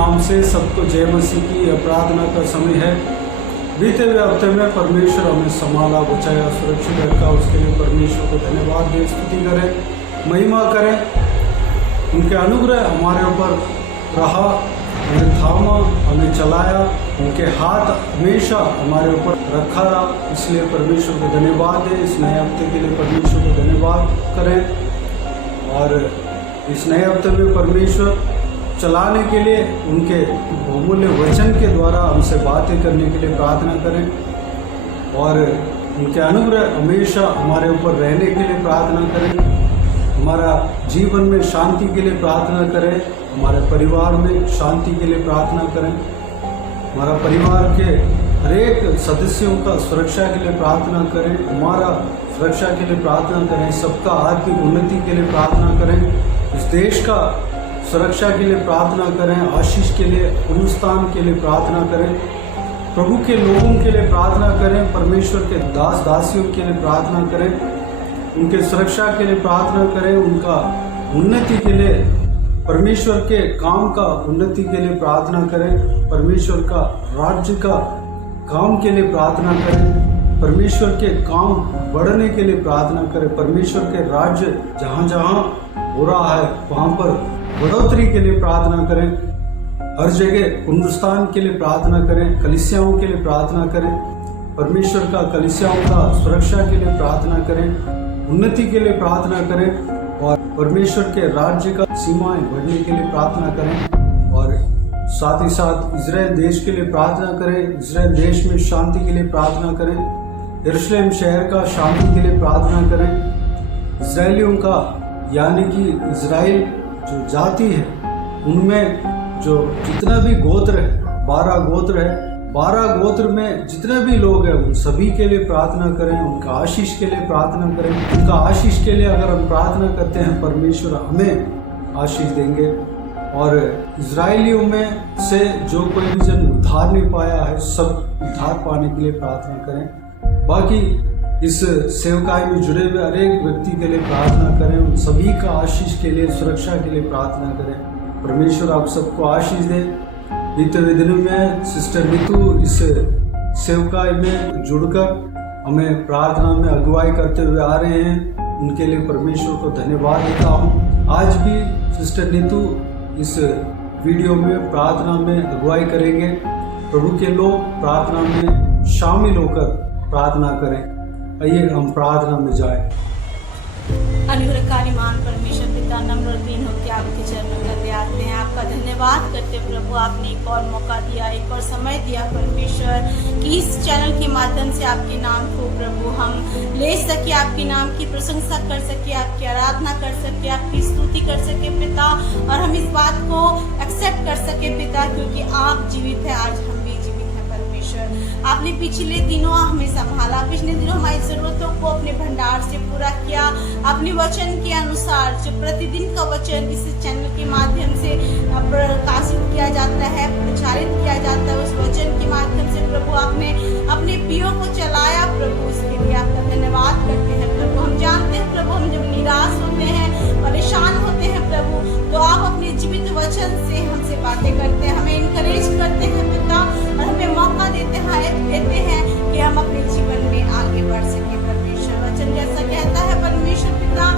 नाम से सबको जय मसीह की प्रार्थना का समय है। बीते हुए हफ्ते में परमेश्वर हमें संभाला, बचाया, सुरक्षित रखा। उसके लिए परमेश्वर को धन्यवाद दें, स्तुति करें, महिमा करें। उनके अनुग्रह हमारे ऊपर रहा, हमें थामा, हमें चलाया। उनके हाथ हमेशा हमारे ऊपर रखा रहा, इसलिए परमेश्वर को धन्यवाद दें। इस नए हफ्ते के लिए परमेश्वर को धन्यवाद करें और इस नए हफ्ते में परमेश्वर चलाने के लिए उनके बहुमूल्य वचन के द्वारा हमसे बातें करने के लिए प्रार्थना करें और उनके अनुग्रह हमेशा हमारे ऊपर रहने के लिए प्रार्थना करें। हमारा जीवन में शांति के लिए प्रार्थना करें, हमारे परिवार में शांति के लिए प्रार्थना करें, हमारा परिवार के हरेक सदस्यों का सुरक्षा के लिए प्रार्थना करें, हमारा सुरक्षा के लिए प्रार्थना करें, सबका आर्थिक उन्नति के लिए प्रार्थना करें, इस देश का सुरक्षा के लिए प्रार्थना करें, आशीष के लिए, पुनरुत्थान के लिए प्रार्थना करें, प्रभु के लोगों के लिए प्रार्थना करें, परमेश्वर के दास दासियों के लिए प्रार्थना करें, उनके सुरक्षा के लिए प्रार्थना करें, उनका उन्नति के लिए, परमेश्वर के काम का उन्नति के लिए प्रार्थना करें, परमेश्वर का राज्य का काम के लिए प्रार्थना करें, परमेश्वर के काम बढ़ने के लिए प्रार्थना करें, परमेश्वर के राज्य जहाँ जहाँ हो रहा है वहाँ पर बढ़ोतरी के लिए प्रार्थना करें, हर जगह पुनरुत्थान के लिए प्रार्थना करें, कलीसियाओं के लिए प्रार्थना करें, परमेश्वर का कलीसियाओं का सुरक्षा के लिए प्रार्थना करें, उन्नति के लिए प्रार्थना करें और परमेश्वर के राज्य का सीमाएं बढ़ने के लिए प्रार्थना करें और साथ ही साथ इजराइल देश के लिए प्रार्थना करें, इजराइल देश में शांति के लिए प्रार्थना करें, यरूशलेम शहर का शांति के लिए प्रार्थना करें, इजरायलियों का यानी कि इजराइल जो जाति है उनमें जो जितना भी गोत्र है, 12 गोत्र है, 12 गोत्र में जितने भी लोग हैं उन सभी के लिए प्रार्थना करें, उनका आशीष के लिए प्रार्थना करें। उनका आशीष के लिए अगर हम प्रार्थना करते हैं परमेश्वर हमें आशीष देंगे और इजराइलियों में से जो कोई भी जन उद्धार नहीं पाया है सब उद्धार पाने के लिए प्रार्थना करें। बाकी इस सेवकाई में जुड़े हुए हर एक व्यक्ति के लिए प्रार्थना करें, उन सभी का आशीष के लिए, सुरक्षा के लिए प्रार्थना करें। परमेश्वर आप सबको आशीष दे। बीते हुए दिनों में सिस्टर नीतू इस सेवकाई में जुड़कर हमें प्रार्थना में अगुवाई करते हुए आ रहे हैं, उनके लिए परमेश्वर को धन्यवाद देता हूँ। आज भी सिस्टर नीतू इस वीडियो में प्रार्थना में अगुवाई करेंगे। प्रभु के लोग प्रार्थना में शामिल होकर प्रार्थना करें। आइए हम प्रार्थना में जाएं। अनुग्रहकारी मान परमेश्वर पिता नम्र और दीन होकर आपके चरणों में आते हैं। आपका धन्यवाद करते प्रभु, आपने एक और मौका दिया, एक और समय दिया परमेश्वर कि इस चैनल के माध्यम से आपके नाम को प्रभु हम ले सके, आपके नाम की प्रशंसा कर सके, आपकी आराधना कर सके, आपकी स्तुति कर सके पिता, और हम इस बात को एक्सेप्ट कर सके पिता, क्योंकि आप जीवित है, आज हम भी जीवित है परमेश्वर। आपने पिछले दिनों हमें संभाला, पिछले दिनों हमारी जरूरतों को अपने भंडार से पूरा किया। अपने वचन के अनुसार जो प्रतिदिन का वचन इस चैनल के माध्यम से प्रकाशित किया जाता है, प्रचारित किया जाता है, उस वचन के माध्यम से प्रभु आपने अपने पियों को चलाया प्रभु, उसके लिए आपका धन्यवाद करते हैं प्रभु। हम जानते हैं प्रभु, हम जब निराश होते हैं, परेशान होते हैं प्रभु, तो आप अपने जीवित वचन से हमसे बातें करते हैं, हमें इनकरेज करते हैं पिता, और हमें मौका देते हैं कि हम अपने जीवन में आगे बढ़ सके परमेश्वर। वचन जैसा कहता है परमेश्वर पिता,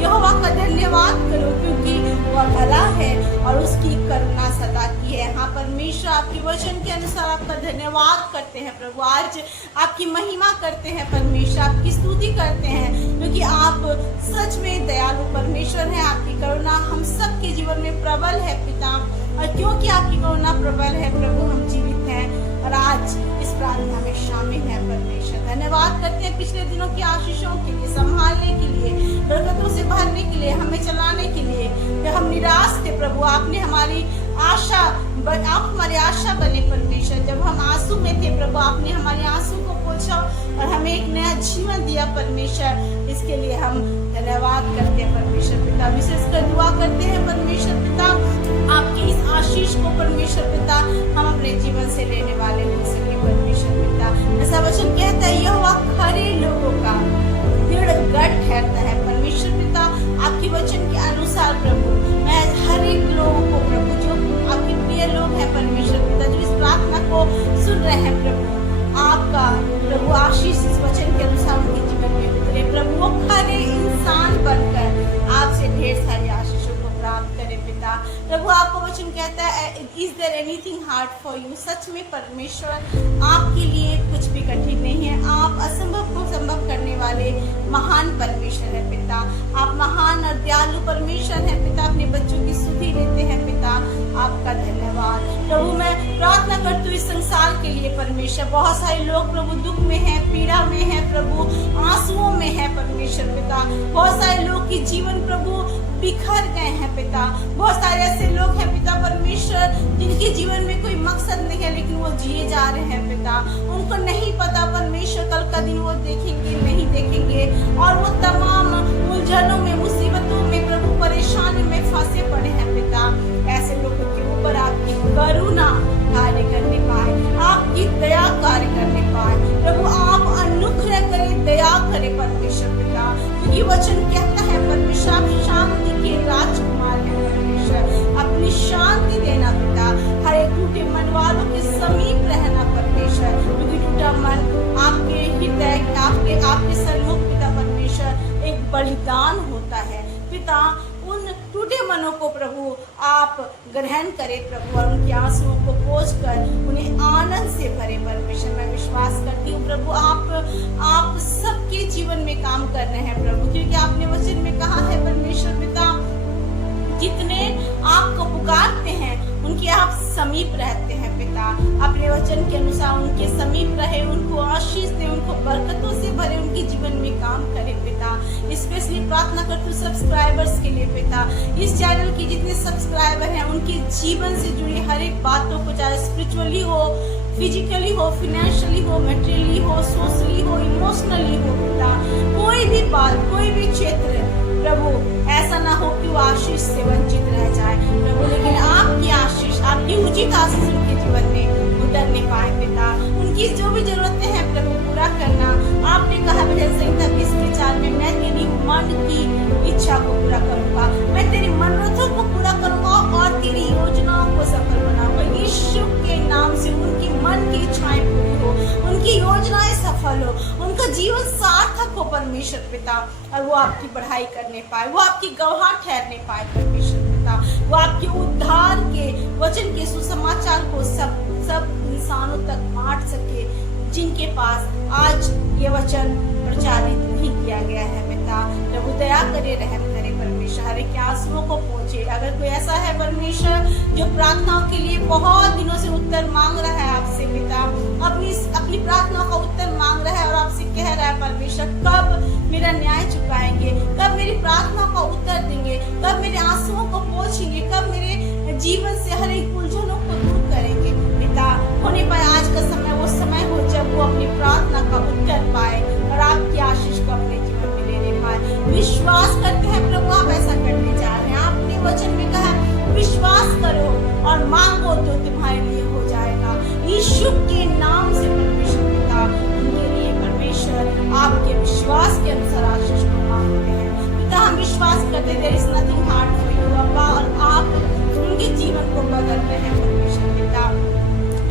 यहोवा का धन्यवाद करो क्योंकि वह भला है और उसकी करुणा सदा की है। हाँ परमेश्वर, आपके वचन के अनुसार आपका धन्यवाद करते हैं प्रभु, आज आपकी महिमा करते हैं परमेश्वर, आपकी स्तुति करते हैं क्योंकि आप सच में दयालु परमेश्वर हैं। आपकी करुणा हम सबके जीवन में प्रबल है पिता, और क्योंकि आपकी करुणा प्रबल है प्रभु, हम जीवित हैं और आज इस प्रार्थना में शामिल है परमेश्वर। धन्यवाद करते हैं पिछले दिनों की आशीषों के लिए, संभालने के लिए, बरकतों से भरने के लिए, हमें चलाने के लिए। जब हम निराश थे प्रभु, आपने हमारी आशा, आप हमारी आशा बने परमेश्वर। जब हम आंसू में थे प्रभु, आपने हमारे आंसू को पोंछा और हमें एक नया जीवन दिया परमेश्वर। इसके लिए हम धन्यवाद करते हैं परमेश्वर पिता। विशेषकर दुआ करते हैं परमेश्वर पिता, आपके इस आशीष को परमेश्वर पिता हम अपने जीवन से लेने वाले हो सके परमेश्वर पिता। ऐसा वचन कहता है, यहोवा खरे लोगों का दृढ़ गढ़ ठहरता है परमेश्वर पिता। आपके वचन के अनुसार प्रभु, मैं हर एक लोगों को प्रभु, जो आपके प्रिय लोग there anything hard for you? सच में परमेश्वर आपके लिए कुछ भी कठिन नहीं है। आप असंभव को संभव करने वाले महान परमेश्वर है पिता। आप महान और दयालु परमेश्वर है पिता। अपने बच्चों की सुधि लेते हैं पिता, आपका धन्यवाद। प्रभु मैं प्रार्थना करती हूँ इस संसार के लिए परमेश्वर। बहुत सारे लोग प्रभु दुख में है, पीड़ा में है प्रभु, आंसुओं में है परमेश्वर पिता। बहुत सारे लोग के जीवन प्रभु बिखर गए हैं पिता। बहुत सारे ऐसे लोग हैं पिता परमेश्वर जिनके जीवन में कोई मकसद नहीं है, लेकिन वो जिए जा रहे हैं पिता। उनको नहीं पता परमेश्वर कल का दिन वो देखेंगे नहीं देखेंगे, और वो तमाम उलझनों में, मुसीबतों में प्रभु परेशानी में फंसे पड़े हैं पिता। ऐसे लोगों के ऊपर आपकी करुणा कार्य करने पाए, आपकी दया कार्य करने पाए प्रभु। आप अनुग्रह करें, दया करें परमेश्वर पिता, क्योंकि वचन कहता है परमेश्वर आप शांति के राजकुमार हैं परमेश्वर। अपनी शांति देना पिता, हर एक टूटे मन वालों के समीप रहना परमेश्वर, क्योंकि टूटा मन आपके हृदय, आपके सन्मुख पिता परमेश्वर एक बलिदान होता है पिता। उन टूटे मनों को प्रभु आप ग्रहण करें प्रभु, और उनके आंसुओं को पोंछ कर उन्हें आनंद से भरे परमेश्वर। मैं विश्वास करती हूँ प्रभु आप सबके जीवन में काम कर रहे हैं प्रभु, क्योंकि आपने वचन में कहा है परमेश्वर पिता, जितने आपको पुकारते हैं उनके आप समीप रहते हैं पिता। अपने वचन के अनुसार उनके समीप रहे, उनको आशीष दे, उनको बरकतों से भरे, उनके जीवन में काम करे पिता। स्पेशली प्रार्थना करती हूँ सब्सक्राइबर्स के लिए पिता। इस चैनल के जितने सब्सक्राइबर हैं उनके जीवन से जुड़ी हर एक बातों को, चाहे स्पिरिचुअली हो, फिजिकली हो, फाइनेंशियली हो, मटेरियली हो, सोशली हो, इमोशनली हो पिता, कोई भी बात, कोई भी क्षेत्र प्रभु ऐसा ना हो कि वो आशीष से वंचित रह जाए प्रभु, लेकिन आपकी आशीष, आपकी उचित आशीष उनके जीवन में उतरने पाए पिता। उनकी जो भी जरूरतें हैं प्रभु पूरा करना। आपने कहा भजन संहिता 20:4 में, मैं तेरी मन की इच्छा को पूरा करूंगा, मैं तेरी मनोरथों को पूरा करूंगा और तेरी योजनाओं को सफल बनाऊंगा। यीशु के नाम से उनकी मन की इच्छाएं पूरी हो, उनकी योजनाएं सफल हो, उनका जीवन सार्थक हो परमेश्वर पिता, और वो आपकी बढ़ाई करने पाए, वो आपकी गवाह ठहरने पाए परमेश्वर पिता। वो आपके उद्धार के वचन के सुसमाचार को सब इंसानों तक बांट सके जिनके पास आज ये वचन प्रचारित नहीं किया गया है पिता। प्रभु दया करे, रहम करे परमेश्वर, हर एक आंसुओं को पहुंचे। अगर कोई ऐसा है परमेश्वर जो प्रार्थनाओं के लिए बहुत दिनों से उत्तर मांग रहा है आपसे पिता, अपनी प्रार्थनाओं का उत्तर मांग रहा है और आपसे कह रहा है परमेश्वर कब मेरा न्याय चुकाएंगे, कब मेरी प्रार्थना का उत्तर देंगे, कब मेरे आंसुओं को पोंछेंगे, कब मेरे जीवन से हर एक उलझनों को दूर करेंगे पिता। होने पाए आज का समय वो समय हो जब वो अपनी प्रार्थना का उत्तर पाए और आपकी आशीष को अपने जीवन में लेने पाए। विश्वास करते हैं प्रभु आप ऐसा करने जा रहे हैं। आपने वचन में कहा विश्वास करो और मांगो तो तुम्हारे लिए हो जाएगा। यीशु के नाम से परमेश्वर पिता उनके लिए परमेश्वर आपके विश्वास के अनुसार आशीष को मांगते हैं पिता। हम विश्वास करते there is nothing hard for you अब्बा, और आप उनके जीवन को बदल रहे हैं परमेश्वर पिता।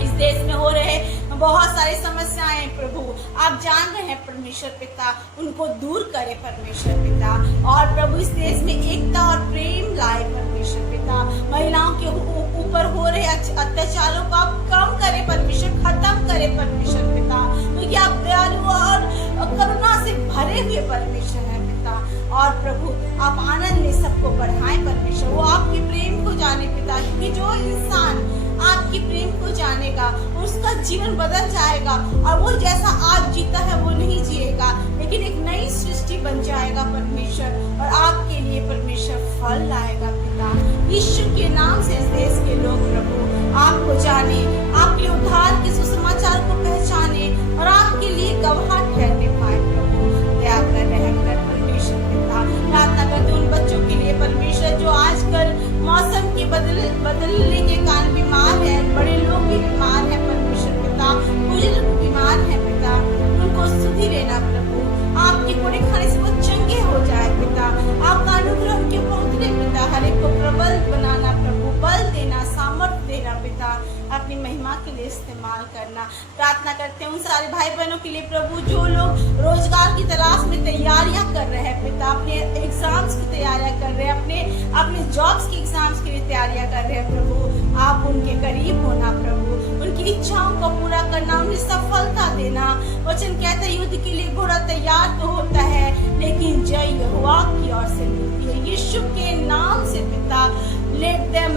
इस देश में हो रहे बहुत सारी समस्याएं प्रभु आप जान रहे हैं परमेश्वर पिता, उनको दूर करे परमेश्वर पिता, और प्रभु इस देश में एकता और प्रेम लाए परमेश्वर पिता। महिलाओं के ऊपर हो रहे अत्याचारों को आप कम करे परमेश्वर, खत्म करे परमेश्वर पिता, क्योंकि आप दयालु और करुणा से भरे हुए परमेश्वर हैं पिता। और प्रभु आप आनंद में सबको बढ़ाएं परमेश्वर, वो आपके प्रेम को जाने पिता, क्योंकि जो इंसान आपके प्रेम को जानेगा उसका जीवन बदल जाएगा, और वो जैसा आज जीता है वो नहीं जिएगा, लेकिन एक नई सृष्टि बन जाएगा परमेश्वर, और आपके लिए परमेश्वर फल लाएगा पिता। यीशु के नाम से इस देश के लोग प्रभु आपको जाने, आपके उद्धार के सुसमाचार को पहचाने और आपके लिए गवाह ठहरने पाए प्रभु। दया कर, रहम कर परमेश्वर पिता। प्रार्थना करते उन बच्चों के लिए परमेश्वर जो आजकल मौसम के बदलने के कारण बीमार है, बड़े लोग भी बीमार हैं परमेश्वर पिता, बुजुर्ग बीमार हैं पिता, उनको सुधि लेना प्रभु, आपके कोड़े खाने से वो चंगे हो जाए पिता। आपका अनुग्रह उनके ऊपर उतरे पिता, हर एक को प्रबल बनाना प्रभु, बल देना, सामर्थ्य देना पिता, अपनी महिमा के लिए इस्तेमाल करना। प्रार्थना करते हैं उन सारे भाई बहनों के लिए प्रभु जो लोग रोजगार की की तलाश में तैयारियां कर रहे हैं पिता, अपने एग्जाम्स की तैयारियां कर रहे हैं, अपने जॉब्स की एग्जाम्स के लिए तैयारियां कर रहे हैं प्रभु, आप उनके करीब होना प्रभु, उनकी इच्छाओं को पूरा करना, उन्हें सफलता देना। वचन कहता है युद्ध के लिए घोड़ा तैयार तो होता है लेकिन जय यहोवा की ओर से मिलती है। यीशु के नाम से पिता, let them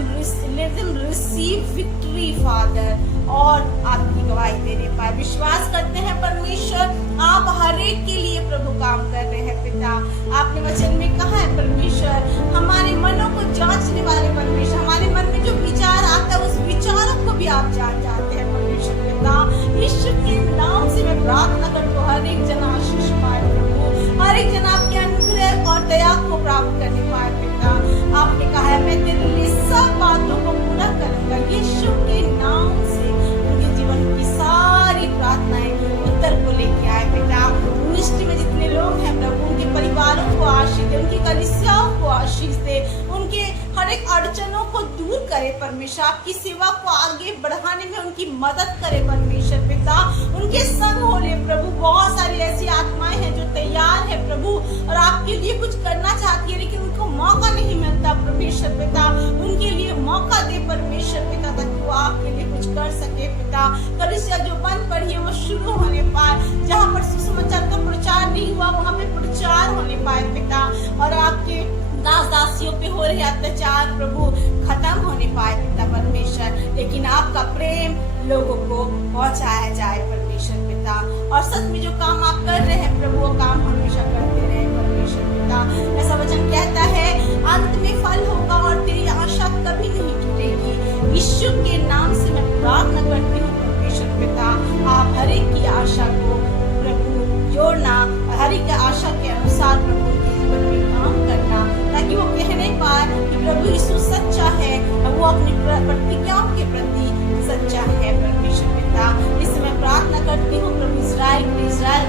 receive victory Father, और आपकी गवाही देने पर विश्वास करते हैं परमेश्वर, आप हर एक के लिए प्रभु काम कर रहे हैं पिता। आपने वचन में कहा है परमेश्वर, हमारे मनों को जांचने वाले परमेश्वर, हमारे मन में जो विचार आता है उस विचारों को भी आप जान जाते हैं परमेश्वर पिता। यीशु के नाम से मैं प्रार्थना करता हूँ हर एक जन आशीष पाए प्रभु, हर एक जन आपके अनुग्रह और दया को प्राप्त करने पाए पिता। आपने कहा है मैं तेरे लिए सब बातों को पूरा करूंगा। यीशु के नाम से उनके जीवन की सारी प्रार्थनाएं उत्तर को लेके आए पिता। मिनिस्ट्री में जितने लोग हैं प्रभु, उनके परिवारों को आशीष दे, उनकी कलीसियाओं को आशीष दे, उनके हर एक अड़चनों को दूर करे परमेश्वर, आपकी सेवा को आगे बढ़ाने में उनकी मदद करे परमेश्वर पिता। उनके संग हो ले प्रभु, बहुत सारी ऐसी आत्माएं हैं जो तैयार है प्रभु और आपके लिए कुछ करना चाहती है लेकिन उनको मौका नहीं मिलता परमेश्वर पिता। उनके लिए मौका दे परमेश्वर पिता ताकि वो आपके लिए कुछ कर सके पिता। कलीसिया जो बंद पड़ी है वो शुरू होने पाए, जहाँ पर सुसमाचार का प्रचार नहीं हुआ वहाँ पे प्रचार होने पाए पिता, और आपके दास दासियों पे हो रहे अत्याचार प्रभु खत्म होने पाए पिता परमेश्वर। लेकिन आपका प्रेम लोगों को पहुंचाया जाए परमेश्वर पिता, और सच में जो काम आप कर रहे हैं प्रभु वो काम हमेशा करते रहे परमेश्वर पिता। ऐसा वचन कहता है अंत में फल होगा और तेरी आशा कभी नहीं टूटेगी। यीशु के नाम से मैं प्रार्थना करती हूँ परमेश्वर पिता, आप हर एक की आशा को प्रभु जोड़ना, हर एक आशा के अनुसार प्रभु के जीवन में काम करना, ताकि वो कह नहीं पाए कि प्रभु यीशु सच्चा है, वो अपनी प्रतिज्ञाओं के प्रति सच्चा है परमेश्वर पिता। इससे मैं प्रार्थना करती हूँ प्रभु इजराइल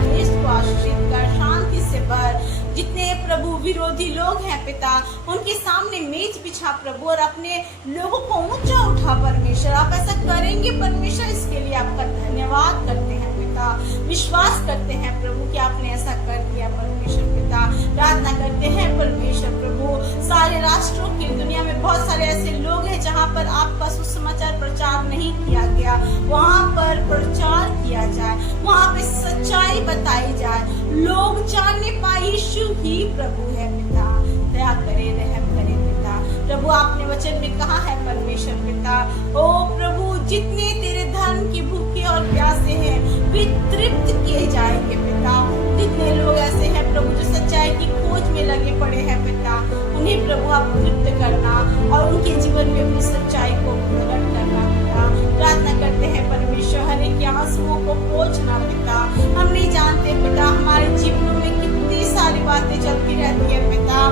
देश को आशीषित कर, शांति से भर। जितने प्रभु विरोधी लोग हैं पिता, उनके सामने मेज बिछा प्रभु और अपने लोगों को ऊंचा उठा परमेश्वर। आप ऐसा करेंगे परमेश्वर, इसके लिए आपका धन्यवाद करते हैं पिता। विश्वास करते हैं प्रभु कि आपने ऐसा कर दिया परमेश्वर पिता। प्रार्थना करते हैं परमेश्वर प्रभु, सारे राष्ट्रों की दुनिया में बहुत सारे ऐसे लोग हैं जहाँ पर आपका सुसमाचार प्रचार नहीं किया गया, वहाँ पर प्रचार किया जाए, वहाँ पे सच्चाई बताई जाए, लोग जानने पाए यीशु ही प्रभु है पिता। दया करे, रहम करे पिता। प्रभु आपने वचन में कहा है परमेश्वर पिता, ओ प्रभु जितने तेरे धन की भूखे और प्यासे हैं वे तृप्त किए जाएंगे पिता। जितने लोग ऐसे हैं प्रभु जो सच्चाई की खोज में लगे पड़े हैं पिता, उन्हें प्रभु आप तृप्त करना और उनके जीवन में अपनी सच्चाई को प्रकट करना पिता। प्रार्थना करते हैं परमेश्वर, हर एक आंसुओं को पोंछना पिता। हम नहीं जानते पिता हमारे जीवनों में कितनी सारी बातें चलती रहती है पिता,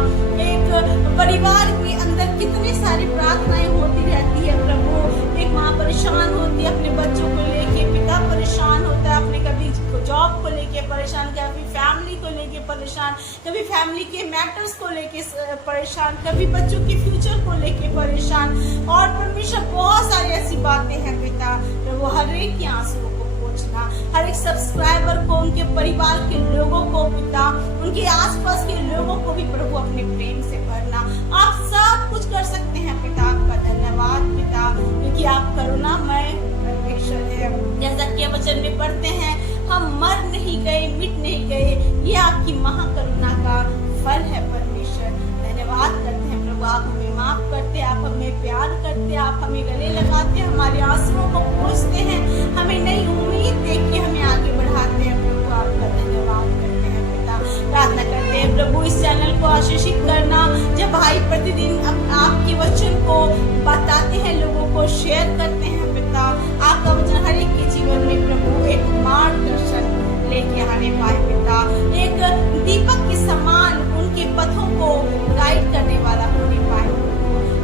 एक परिवार के अंदर कितनी सारी प्रार्थनाएं होती रहती है प्रभु। एक माँ परेशान होती है अपने बच्चों को लेके, पिता परेशान होता है अपने कभी जॉब को लेके परेशान, कभी फैमिली को लेके परेशान, कभी फैमिली के मैटर्स को लेके परेशान, कभी बच्चों के फ्यूचर को लेके परेशान, और परमेश्वर बहुत सारी ऐसी बातें हैं पिता। वो हर एक के आंसुओं को पोंछना, हर एक सब्सक्राइबर को, उनके परिवार के लोगों को पिता, उनके आसपास के लोगों को भी प्रभु अपने प्रेम से भरना। आप सब कुछ कर सकते हैं पिता, आपका धन्यवाद पिता, क्योंकि आप करुणामय परमेश्वर है। जैसा कि वचन में पढ़ते हैं, हम मर नहीं गए, मिट नहीं गए, ये आपकी महाकरुणा का फल है परमेश्वर। धन्यवाद करते हैं प्रभु, आप हमें माफ करते, आप हमें प्यार करते, आप हमें गले लगाते, हमारे आंसुओं को पोंछते हैं, हमें नई उम्मीद देख के हमें आगे बढ़ाते हैं प्रभु, आपका धन्यवाद करते हैं पिता। प्रार्थना करते हैं प्रभु इस चैनल को आशीषित करना, जब भाई प्रतिदिन आपके वचन को बताते हैं, लोगों को शेयर करते हैं पिता। आपका वचन हर एक के जीवन में प्रभु एक मार्गदर्शन लेके आने पाए पिता, एक दीपक के समान उनके पथों को गाइड करने वाला होने पाए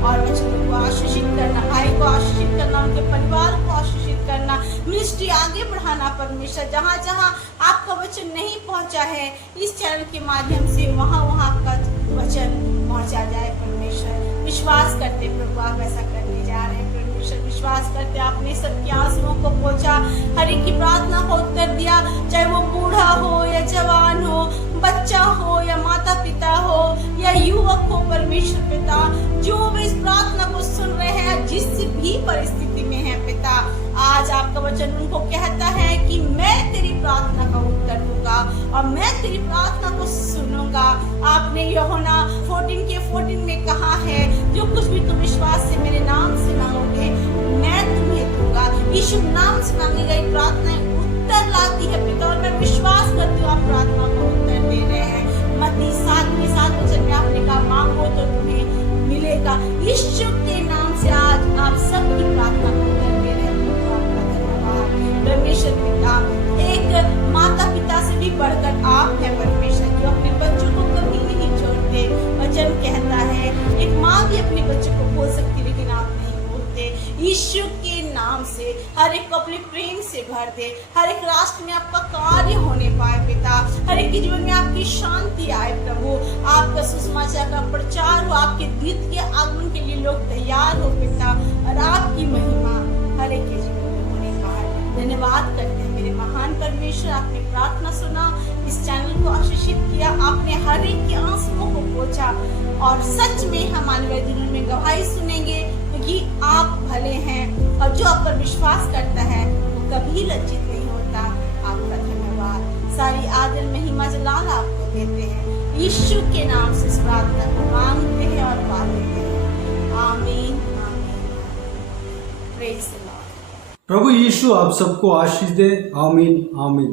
और वचनों को आशीषित करना, भाई को आशीषित करना, उनके परिवार को आशीषित करना, मिनिस्ट्री आगे बढ़ाना परमेश्वर। जहाँ जहाँ आपका वचन नहीं पहुँचा है इस चैनल के माध्यम से वहाँ वहाँ आपका वचन पहुँचा जाए परमेश्वर। विश्वास करते प्रभु आप ऐसा करने जा रहे हैं परमेश्वर, विश्वास करते आपने सबके आंसुओं को पोंछा, हर एक की प्रार्थना को उत्तर दिया, चाहे वो बूढ़ा हो या जवान हो, युवक हो परमेश्वर पिता, जो भी इस प्रार्थना को सुन रहे हैं, जिस भी परिस्थिति में है पिता, आज आपका वचन उनको कहता है कि मैं तेरी प्रार्थना का उत्तर दूंगा और मैं तेरी प्रार्थना को सुनूंगा। आपने यूहन्ना 14:14 में कहा है, जो कुछ भी तुम विश्वास से मेरे नाम से मांगोगे मैं तुम्हें दूंगा। यीशु नाम से मांगी गई प्रार्थना उत्तर लाती है पिता, और मैं विश्वास करती हूँ आप प्रार्थना को उत्तर दे रहे हैं। मत्ती 7:7 वचन में आपने कहा, मांगो तो तुम्हें मिलेगा। यीशु के नाम से आज आप सबकी प्रार्थना को उत्तर दे रहे हैं, तो आपका धन्यवाद परमेश्वर पिता। एक माता पिता से भी बढ़कर आप है परमेश्वर, जो अपने बच्चों को कभी नहीं छोड़ते। वचन कहता है एक माँ भी अपने बच्चों को बोल सकती, लेकिन आप नहीं बोलते। यीशु के नाम से हर एक को अपने प्रेम से भर दे, हर एक राष्ट्र में आपका कार्य होने पाए पिता, हर एक के जीवन में आपकी शांति आए प्रभु, आपका सुसमाचार का प्रचार हो, आपके द्वितीय आगमन के लिए लोग तैयार हो पिता, और आपकी महिमा हर एक के जीवन में होने पाए। धन्यवाद करते हैं मेरे महान परमेश्वर, आपने प्रार्थना सुना, इस चैनल को आशीषित किया, आपने हर एक के आंसुओं को पोंछा, और सच में हम आने वाले दिनों में गवाही सुनेंगे कि आप भले हैं, और जो आप पर विश्वास करता है वो कभी लज्जित नहीं होता। आपका धन्यवाद, सारी आदर महिमा जलाल आपको देते हैं। यीशु के नाम से इस प्रार्थना को मांगते हैं और पा लेते हैं। आमीन आमीन। Praise the lord. प्रभु यीशु आप सबको आशीष दे। आमीन आमीन।